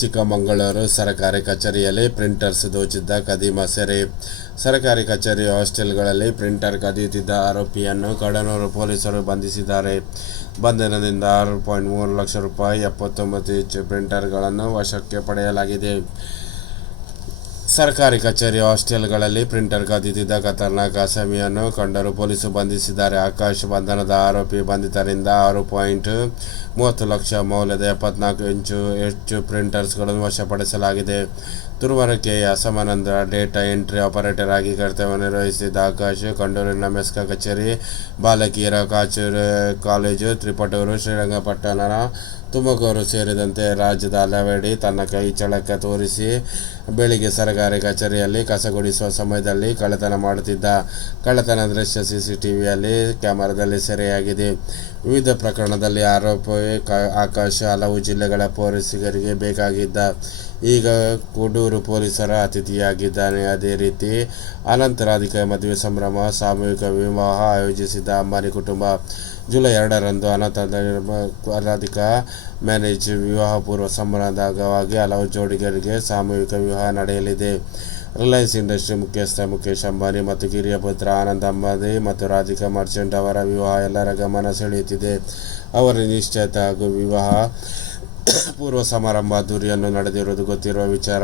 ಚಿಕ್ಕಮಗಳೂರು ಸರಕಾರಿ ಕಚೇರಿಯಲ್ಲಿ ಪ್ರಿಂಟರ್ಸ್ ದೋಚಿದ್ದ ಕದೀಮ ಸೆರೆ. ಸರಕಾರಿ ಕಚೇರಿ ಹಾಸ್ಟೆಲ್ಗಳಲ್ಲಿ ಪ್ರಿಂಟರ್ ಕದಿಯುತ್ತಿದ್ದ ಆರೋಪಿಯನ್ನು ಕಡನೂರು ಪೊಲೀಸರು ಬಂಧಿಸಿದ್ದಾರೆ. ಬಂಧನದಿಂದ ಆರು ಪಾಯಿಂಟ್ ಮೂರು ಲಕ್ಷ ರೂಪಾಯಿ ಎಪ್ಪತ್ತೊಂಬತ್ತು ಹೆಚ್ಚು ಪ್ರಿಂಟರ್ಗಳನ್ನು ವಶಕ್ಕೆ ಪಡೆಯಲಾಗಿದೆ. ಸರ್ಕಾರಿ ಕಚೇರಿ ಹಾಸ್ಟೆಲ್ಗಳಲ್ಲಿ ಪ್ರಿಂಟರ್ ಕದ್ದಿದ್ದ ಖತರ್ನಾಕ್ ಅಸಾಮಿಯನ್ನು ಕಂಡರು ಪೊಲೀಸರು ಬಂಧಿಸಿದ್ದಾರೆ. ಆಕಾಶ್ ಬಂಧನದ ಆರೋಪಿ ಬಂಧಿತರಿಂದ ಆರು ಪಾಯಿಂಟ್ ಮೂವತ್ತು ಲಕ್ಷ ಮೌಲ್ಯದ ಎಪ್ಪತ್ನಾಲ್ಕು ಇಂಚು ಹೆಚ್ಚು ಪ್ರಿಂಟರ್ಸ್ಗಳನ್ನು ವಶಪಡಿಸಲಾಗಿದೆ. ತುರುವರಕೆಯ ಅಸಮಾನಂದ ಡೇಟಾ ಎಂಟ್ರಿ ಆಪರೇಟರ್ ಆಗಿ ಕರ್ತವ್ಯ ನಿರ್ವಹಿಸಿದ್ದ ಆಕಾಶ್ ಕಂಡೂರಿನ ಮೆಸ್ಕ ಕಚೇರಿ, ಬಾಲಕಿಯರ ಕಾಚೂರು ಕಾಲೇಜು, ತ್ರಿಪಟೂರು ಶ್ರೀರಂಗಪಟ್ಟಣ ತುಮಕೂರು ಸೇರಿದಂತೆ ರಾಜ್ಯದ ಹಲವೆಡೆ ತನ್ನ ಕೈ ಚಳಕ ತೋರಿಸಿ ಬೆಳಿಗ್ಗೆ ಸರ್ಕಾರಿ ಕಚೇರಿಯಲ್ಲಿ ಕಸಗುಡಿಸುವ ಸಮಯದಲ್ಲಿ ಕಳ್ಳತನ ಮಾಡುತ್ತಿದ್ದ ಕಳ್ಳತನ ದೃಶ್ಯ ಸಿಸಿಟಿವಿಯಲ್ಲಿ ಕ್ಯಾಮೆರಾದಲ್ಲಿ ಸೆರೆಯಾಗಿದೆ. ವಿವಿಧ ಪ್ರಕರಣದಲ್ಲಿ ಆರೋಪಿ ಆಕಾಶ ಹಲವು ಜಿಲ್ಲೆಗಳ ಪೊಲೀಸರಿಗೆ ಬೇಕಾಗಿದ್ದ ಈಗ ಕೂಡೂರು ಪೊಲೀಸರ ಅತಿಥಿಯಾಗಿದ್ದಾನೆ. ಅದೇ ರೀತಿ ಅನಂತರಾಧಿಕ ಮದುವೆ ಸಂಭ್ರಮ, ಸಾಮೂಹಿಕ ವಿವಾಹ ಆಯೋಜಿಸಿದ್ದ ಅಂಬಾನಿ ಕುಟುಂಬ. ಜುಲೈ ಎರಡರಂದು ಅನಂತರಾಧಿಕ ಮ್ಯಾನೇಜ್ ವಿವಾಹ ಪೂರ್ವ ಸಂಭ್ರಮದ ಅಂಗವಾಗಿ ಹಲವು ಜೋಡಿಗರಿಗೆ ಸಾಮೂಹಿಕ ವಿವಾಹ ನಡೆಯಲಿದೆ. ರಿಲಯನ್ಸ್ ಇಂಡಸ್ಟ್ರಿ ಮುಖ್ಯಸ್ಥ ಮುಖೇಶ್ ಅಂಬಾನಿ ಮತ್ತು ಕಿರಿಯ ಪುತ್ರ ಆನಂದ್ ಅಂಬಾನಿ ಮತ್ತು ರಾಧಿಕಾ ಮರ್ಚೆಂಟ್ ಅವರ ವಿವಾಹ ಎಲ್ಲರ ಗಮನ ಸೆಳೆಯುತ್ತಿದೆ. ಅವರ ನಿಶ್ಚಿತ ಹಾಗೂ ವಿವಾಹ ಪೂರ್ವ ಸಮಾರಂಭ ಅದ್ದೂರಿಯನ್ನು ನಡೆದಿರುವುದು ಗೊತ್ತಿರುವ ವಿಚಾರ.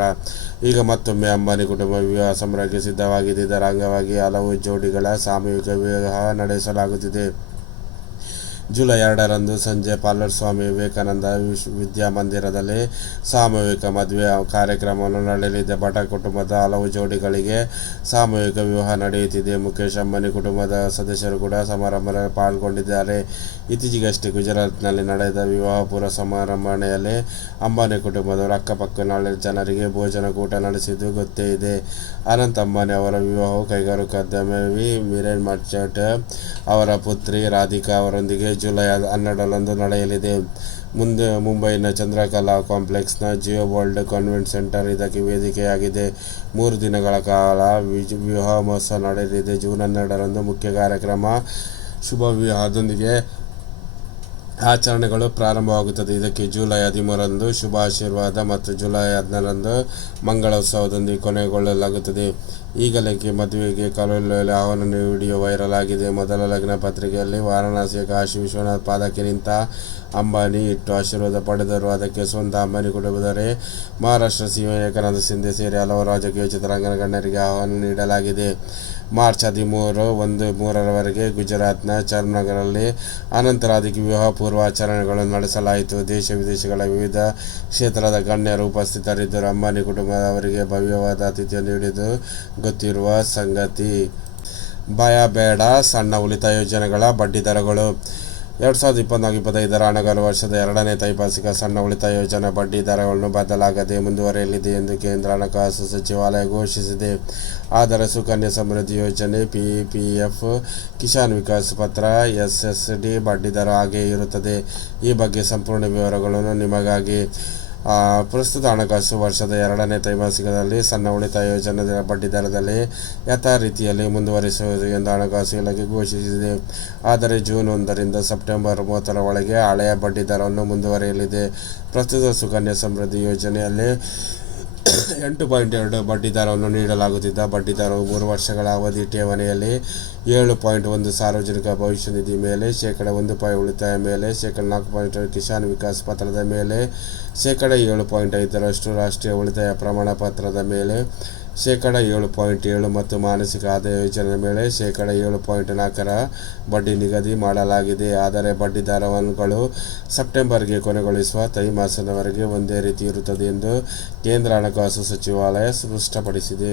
ಈಗ ಮತ್ತೊಮ್ಮೆ ಅಂಬಾನಿ ಕುಟುಂಬ ವಿವಾಹ ಸಂಭ್ರಮಕ್ಕೆ ಸಿದ್ಧವಾಗಿದೆ ಇದರ ಅಂಗವಾಗಿ ಹಲವು ಜೋಡಿಗಳ ಸಾಮೂಹಿಕ ವಿವಾಹ ನಡೆಸಲಾಗುತ್ತಿದೆ. ಜುಲೈ ಎರಡರಂದು ಸಂಜೆ ಪಾಲರ್ಸ್ವಾಮಿ ವಿವೇಕಾನಂದ ವಿಶ್ವ ವಿದ್ಯಾಮಂದಿರದಲ್ಲಿ ಸಾಮೂಹಿಕ ಮದುವೆ ಕಾರ್ಯಕ್ರಮವನ್ನು ನಡೆಯಲಿದೆ. ಭಟ ಕುಟುಂಬದ ಹಲವು ಜೋಡಿಗಳಿಗೆ ಸಾಮೂಹಿಕ ವಿವಾಹ ನಡೆಯುತ್ತಿದೆ. ಮುಖೇಶ್ ಅಂಬಾನಿ ಕುಟುಂಬದ ಸದಸ್ಯರು ಕೂಡ ಸಮಾರಂಭದಲ್ಲಿ ಪಾಲ್ಗೊಂಡಿದ್ದಾರೆ. ಇತ್ತೀಚೆಗಷ್ಟೇ ಗುಜರಾತ್ನಲ್ಲಿ ನಡೆದ ವಿವಾಹ ಪೂರ್ವ ಸಮಾರಂಭಣೆಯಲ್ಲಿ ಅಂಬಾನಿ ಕುಟುಂಬದವರು ಅಕ್ಕಪಕ್ಕದ ಜನರಿಗೆ ಭೋಜನ ಕೂಟ ನಡೆಸಿದ್ದು ಗೊತ್ತೇ ಇದೆ. ಅನಂತ್ ಅಂಬಾನಿ ಅವರ ವಿವಾಹವು ಕೈಗಾರಿಕೋದ್ಯಮಿ ಮಿರೇನ್ ಮರ್ಚೆಂಟ್ ಅವರ ಪುತ್ರಿ ರಾಧಿಕಾ ಅವರೊಂದಿಗೆ ಜುಲೈ ಹನ್ನೆರಡರಂದು ನಡೆಯಲಿದೆ. ಮುಂದೆ ಮುಂಬೈನ ಚಂದ್ರಕಲಾ ಕಾಂಪ್ಲೆಕ್ಸ್ನ ಜಿಯೋ ವರ್ಲ್ಡ್ ಕಾನ್ವೆಂಟ್ ಸೆಂಟರ್ ಇದಕ್ಕೆ ವೇದಿಕೆಯಾಗಿದೆ. ಮೂರು ದಿನಗಳ ಕಾಲ ವಿಜ್- ವಿವಾಹ ಮಹೋತ್ಸವ ನಡೆಯಲಿದೆ. ಜೂನ್ ಹನ್ನೆರಡರಂದು ಮುಖ್ಯ ಕಾರ್ಯಕ್ರಮ ಶುಭ ವಿವಾಹದೊಂದಿಗೆ ಆಚರಣೆಗಳು ಪ್ರಾರಂಭವಾಗುತ್ತದೆ. ಇದಕ್ಕೆ ಜುಲೈ ಹದಿಮೂರರಂದು ಶುಭ ಆಶೀರ್ವಾದ ಮತ್ತು ಜುಲೈ ಹದಿನಾರರಂದು ಮಂಗಳೋತ್ಸವದೊಂದಿಗೆ ಕೊನೆಗೊಳ್ಳಲಾಗುತ್ತದೆ. ಈಗಲೇ ಮದುವೆಗೆ ಕಲೋಲೆಯಲ್ಲಿ ಆಹ್ವಾನ ವಿಡಿಯೋ ವೈರಲ್ ಆಗಿದೆ. ಮೊದಲ ಲಗ್ನ ಪತ್ರಿಕೆಯಲ್ಲಿ ವಾರಣಾಸಿಯ ಕಾಶಿ ವಿಶ್ವನಾಥ್ ಪಾದಕ್ಕೆ ನಿಂತ ಅಂಬಾನಿ ಇಟ್ಟು ಆಶೀರ್ವಾದ ಪಡೆದರು. ಅದಕ್ಕೆ ಸ್ವಂತ ಅಂಬಾನಿ ಕುಟುಂಬದವರೇ, ಮಹಾರಾಷ್ಟ್ರ ಸಿಎಂ ಏಕನಾಥ ಶಿಂದೆ ಸೇರಿ ಹಲವು ರಾಜಕೀಯ ಚಿತ್ರಾಂಗನ ಗಣ್ಯರಿಗೆ ಆಹ್ವಾನ ನೀಡಲಾಗಿದೆ. ಮಾರ್ಚ್ ಹದಿಮೂರು, ಒಂದು ಮೂರರವರೆಗೆ ಗುಜರಾತ್ನ ಚಾರ್ಮನಗರಲ್ಲಿ ಅನಂತರ ಅದಕ್ಕೆ ವಿವಾಹ ಪೂರ್ವಾಚರಣೆಗಳನ್ನು ನಡೆಸಲಾಯಿತು. ದೇಶ ವಿದೇಶಗಳ ವಿವಿಧ ಕ್ಷೇತ್ರದ ಗಣ್ಯರು ಉಪಸ್ಥಿತರಿದ್ದರು. ಅಂಬಾನಿ ಕುಟುಂಬದವರಿಗೆ ಭವ್ಯವಾದ ಆತಿಥ್ಯ ನೀಡಿದ್ದು ಗೊತ್ತಿರುವ ಸಂಗತಿ. ಭಯ ಬೇಡ ಸಣ್ಣ ಉಳಿತಾಯ ಯೋಜನೆಗಳ ಬಡ್ಡಿದರಗಳು ಎರಡು ಸಾವಿರದ ಇಪ್ಪತ್ನಾಲ್ಕು, ಇಪ್ಪತ್ತೈದರ ಹಣಕಾಸು ವರ್ಷದ ಎರಡನೇ ತ್ರೈಮಾಸಿಕ ಸಣ್ಣ ಉಳಿತಾಯ ಯೋಜನೆ ಬಡ್ಡಿ ದರವನ್ನು ಬದಲಾಗದೆ ಮುಂದುವರೆಯಲಿದೆ ಎಂದು ಕೇಂದ್ರ ಹಣಕಾಸು ಸಚಿವಾಲಯ ಘೋಷಿಸಿದೆ. ಆದರೆ Sukanya Samriddhi Yojana P P F Kisan Vikas Patra S S D ಬಡ್ಡಿ ದರ ಹಾಗೆಯೇ ಇರುತ್ತದೆ. ಈ ಬಗ್ಗೆ ಸಂಪೂರ್ಣ ವಿವರಗಳನ್ನು ನಿಮಗಾಗಿ ಪ್ರಸ್ತುತ ಹಣಕಾಸು ವರ್ಷದ ಎರಡನೇ ತ್ರೈಮಾಸಿಕದಲ್ಲಿ ಸಣ್ಣ ಉಳಿತಾಯ ಯೋಜನೆ ಬಡ್ಡಿದರದಲ್ಲಿ ಯಥಾ ರೀತಿಯಲ್ಲಿ ಮುಂದುವರಿಸುವುದು ಎಂದು ಹಣಕಾಸು ಇಲಾಖೆ ಘೋಷಿಸಿದೆ. ಆದರೆ ಜೂನ್ ಒಂದರಿಂದ ಸೆಪ್ಟೆಂಬರ್ ಮೂವತ್ತರ ಒಳಗೆ ಹಳೆಯ ಬಡ್ಡಿದರವನ್ನು ಮುಂದುವರಿಯಲಿದೆ. ಪ್ರಸ್ತುತ ಸುಕನ್ಯಾ ಸಮೃದ್ಧಿ ಯೋಜನೆಯಲ್ಲಿ ಎಂಟು ಪಾಯಿಂಟ್ ಎರಡು ಬಡ್ಡಿದರವನ್ನು ನೀಡಲಾಗುತ್ತಿದ್ದ. ಬಡ್ಡಿದರವು ಮೂರು ವರ್ಷಗಳ ಅವಧಿ ಠೇವಣಿಯಲ್ಲಿ ಏಳು ಪಾಯಿಂಟ್ ಒಂದು ಸಾರ್ವಜನಿಕ ಭವಿಷ್ಯ ನಿಧಿ ಮೇಲೆ, ಶೇಕಡ ಒಂದು ಪಾಯಿಂಟ್ ಉಳಿತಾಯ ಮೇಲೆ, ಶೇಕಡ ನಾಲ್ಕು ಪಾಯಿಂಟ್ ಕಿಸಾನ್ ವಿಕಾಸ್ ಪತ್ರದ ಮೇಲೆ, ಶೇಕಡ ಏಳು ಪಾಯಿಂಟ್ ಐದರಷ್ಟು ರಾಷ್ಟ್ರೀಯ ಉಳಿತಾಯ ಪ್ರಮಾಣ ಪತ್ರದ ಮೇಲೆ ಶೇಕಡ ಏಳು ಪಾಯಿಂಟ್ ಏಳು ಮತ್ತು ಮಾನಸಿಕ ಆದಾಯ ಯೋಜನೆ ಮೇಲೆ ಶೇಕಡ ಏಳು ಪಾಯಿಂಟ್ ನಾಲ್ಕರ ಬಡ್ಡಿ ನಿಗದಿ ಮಾಡಲಾಗಿದೆ. ಆದರೆ ಬಡ್ಡಿ ಸೆಪ್ಟೆಂಬರ್ ಸೆಪ್ಟೆಂಬರ್ಗೆ ಕೊನೆಗೊಳಿಸುವ ತ್ರೈಮಾಸದವರೆಗೆ ಒಂದೇ ರೀತಿ ಇರುತ್ತದೆ ಎಂದು ಕೇಂದ್ರ ಹಣಕಾಸು ಸಚಿವಾಲಯ ಸ್ಪಷ್ಟಪಡಿಸಿದೆ.